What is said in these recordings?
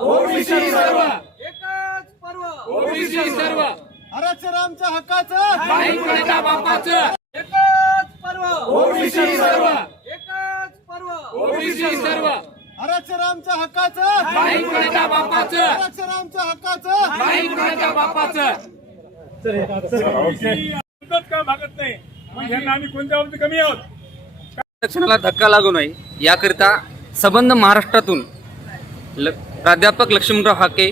OBC सर्व. एकच पर्व. ओबीसी सर्व. आरक्षणाच्या हक्काचं? बापाचं. एकच पर्व. ओबीसी सर्व. एकच पर्व. ओबीसी सर्व. आरक्षणाच्या हक्काचं? नाही कोणाच्या बापाचं. आरक्षणाच्या हक्काचं? नाही कोणाच्या बापाचं. का भागत नाही? मग ह्यांना आम्ही कोणत्या बाबतीत कमी आहोत? आरक्षणाला धक्का लागू नये. याकरिता संबंध महाराष्ट्रातून ल प्राध्यापक लक्ष्मणराव हाके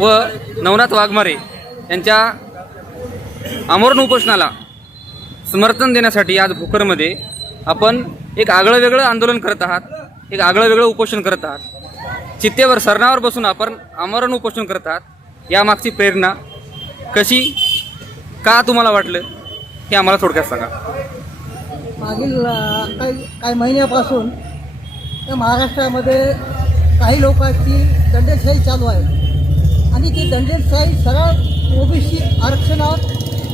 व नवनाथ वाघमारे यांच्या आमरण उपोषणाला समर्थन देण्यासाठी आज भोकरमध्ये आपण एक आगळं वेगळं आंदोलन करत आहात एक आगळं वेगळं उपोषण करत आहात. चित्तेवर सरणावर बसून आपण आमरण उपोषण करत आहात यामागची प्रेरणा कशी का तुम्हाला वाटलं हे आम्हाला थोडक्यात सांगा. मागील काही काही महिन्यापासून त्या महाराष्ट्रामध्ये काही लोकांची दंडेशाही चालू आहे. आणि ती दंडेलशाही सरळ ओबीसी आरक्षणावर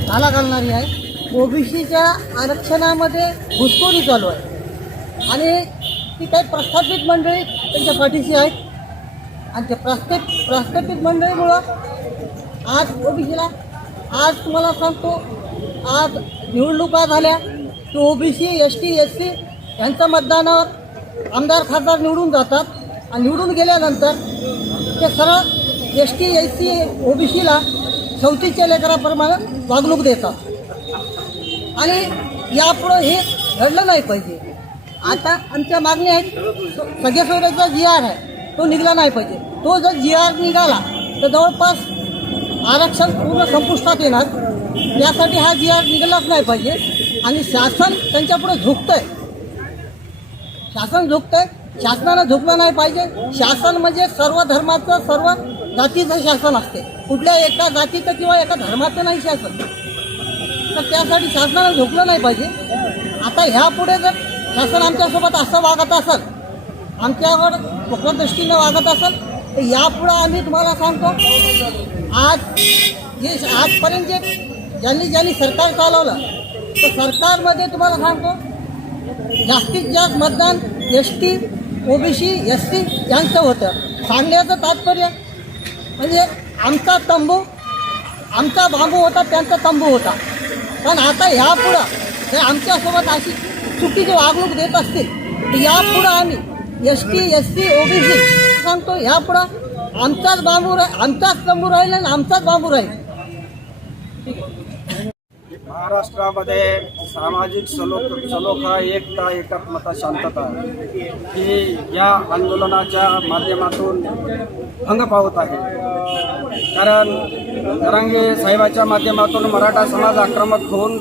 घाला घालणारी आहे. ओबीसीच्या आरक्षणामध्ये घुसखोरी चालू आहे. आणि ती काही प्रस्थापित मंडळी त्यांच्या पाठीशी आहेत. आणि त्या प्रस्थाप प्रस्थापित मंडळीमुळं आज ओबीसीला आज तुम्हाला सांगतो आज निवडणुका झाल्या की OBC S T S C यांच्या मतदानावर आमदार खासदार निवडून जातात. आणि निवडून गेल्यानंतर ते सरळ एस टी एस सी ओबीसीला चौथीच्या लेकराप्रमाणे वागणूक देतात. आणि यापुढं हे घडलं नाही पाहिजे. आता आमच्या मागण्या आहेत सगळ्या सोयऱ्याचा जी आर आहे तो निघाला नाही पाहिजे. तो जर जी आर निघाला तर जवळपास आरक्षण पूर्ण संपुष्टात येणार. यासाठी हा जी आर निघालाच नाही पाहिजे. आणि शासन त्यांच्यापुढे झुकतंय. शासन झुकतंय शासनानं झुकलं नाही पाहिजे. शासन म्हणजे सर्व धर्माचं सर्व जातीचं शासन असते. कुठल्या एका जातीचं किंवा एका धर्माचं नाही शासन. तर त्यासाठी शासनानं झुकलं नाही पाहिजे. आता ह्यापुढे जर शासन आमच्यासोबत असं वागत असेल आमच्यावर दृष्टीनं वागत असेल तर यापुढं आम्ही तुम्हाला सांगतो आज जे आजपर्यंत जे ज्यांनी ज्यांनी सरकार चालवलं तर सरकारमध्ये तुम्हाला सांगतो जास्तीत जास्त मतदान S T OBC S C यांचं होतं. सांगण्याचं तात्पर्य म्हणजे आमचा तंबू आमचा बांबू होता त्यांचा तंबू होता. पण आता ह्यापुढं जर आमच्यासोबत अशी चुकीची वागणूक देत असतील तर यापुढं आम्ही S T S C OBC सांगतो ह्यापुढं आमचाच बांबू राह आमचाच तंबू राहील आणि आमचाच बांबू राहील. ठीक महाराष्ट्रामध्ये सामाजिक सलोख सलोखा एकता एकात्मता शांतता ही या आंदोलनाच्या माध्यमातून भंग पावत आहे. कारण जरांगे साहेबाच्या माध्यमातून मराठा समाज आक्रमक होऊन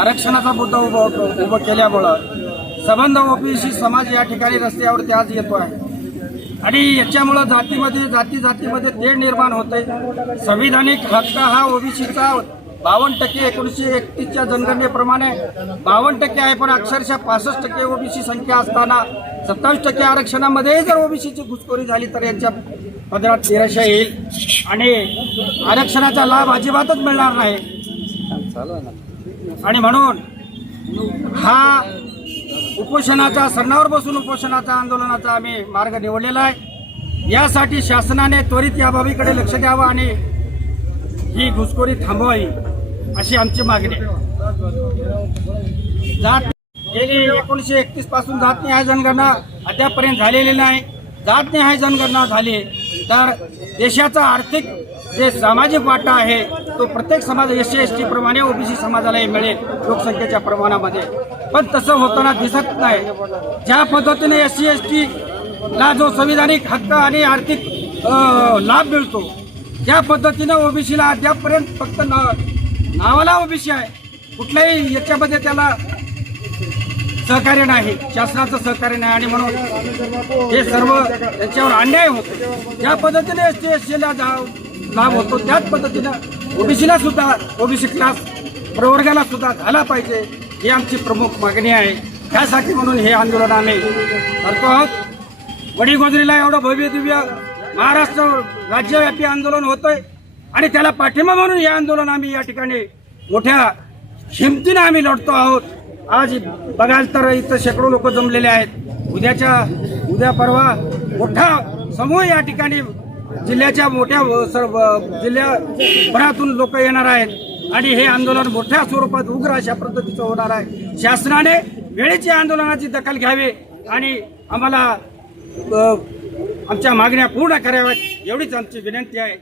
आरक्षणाचा मुद्दा उभा होतो उभं केल्यामुळं संबंध ओबीसी समाज या ठिकाणी रस्त्यावरती आज येतो आहे. आणि याच्यामुळं जातीमध्ये जाती जातीमध्ये तेढ निर्माण होते संविधानिक हक्क हा ओबीसीचा बावन्न टक्के एकोणीसशे एकतीसच्या जनगणनेप्रमाणे बावन्न टक्के आहे पण अक्षरशः पासष्ट टक्के ओबीसी संख्या असताना सत्तावीस टक्के आरक्षणामध्ये जर ओबीसीची घुसखोरी झाली तर यांच्या पदरात निराशा येईल. आणि आरक्षणाचा लाभ अजिबातच मिळणार नाही. आणि म्हणून हा उपोषणाचा सरणावर बसून उपोषणाचा आंदोलनाचा आम्ही मार्ग निवडलेला आहे. यासाठी शासनाने त्वरित या बाबीकडे लक्ष द्यावं आणि ही घुसखोरी थांबवावी. अशी आमची मागणी आहे. जात गेली एकोणीसशे एकतीसपासून जातनिहाय जनगणना अद्यापपर्यंत झालेली नाही. जात न्याय जनगणना झाली तर देशाचा आर्थिक जे सामाजिक वाटा आहे तो प्रत्येक समाज एस सी एस टी प्रमाणे ओबीसी समाजालाही मिळेल लोकसंख्येच्या प्रमाणामध्ये. पण तसं होताना दिसत नाही. ज्या पद्धतीने एस सी एस टी ला जो संविधानिक हक्क आणि आर्थिक लाभ मिळतो ज्या पद्धतीनं ओबीसीला अद्यापपर्यंत फक्त ना- नावाला ओबीसी आहे. कुठल्याही याच्यामध्ये त्याला सहकार्य नाही. शासनाचं सहकार्य नाही आणि म्हणून हे सर्व त्याच्यावर अन्याय होतो. ज्या पद्धतीने एस टी एस सीला लाभ होतो त्याच पद्धतीनं ओबीसीला सुद्धा ओबीसी क्लास प्रवर्गाला सुद्धा झाला पाहिजे ही आमची प्रमुख मागणी आहे. त्यासाठी म्हणून हे आंदोलन आम्ही करतो आहोत. वडीगोजरीला एवढं भव्य दिव्य महाराष्ट्र राज्यव्यापी आंदोलन होतंय. आणि त्याला पाठिंबा म्हणून हे आंदोलन आम्ही या ठिकाणी मोठ्या हिमतीनं आम्ही लढतो आहोत. आज बघाल तर इथं शेकडो लोक जमलेले आहेत. उद्याच्या उद्या परवा मोठा समूह या ठिकाणी जिल्ह्याच्या मोठ्या सर्व जिल्ह्याभरातून लोक येणार आहेत. आणि हे आंदोलन मोठ्या स्वरूपात उग्र अशा पद्धतीचं होणार आहे. शासनाने वेळेची आंदोलनाची दखल घ्यावी आणि आम्हाला आमच्या मागण्या पूर्ण कराव्यात एवढीच आमची विनंती आहे.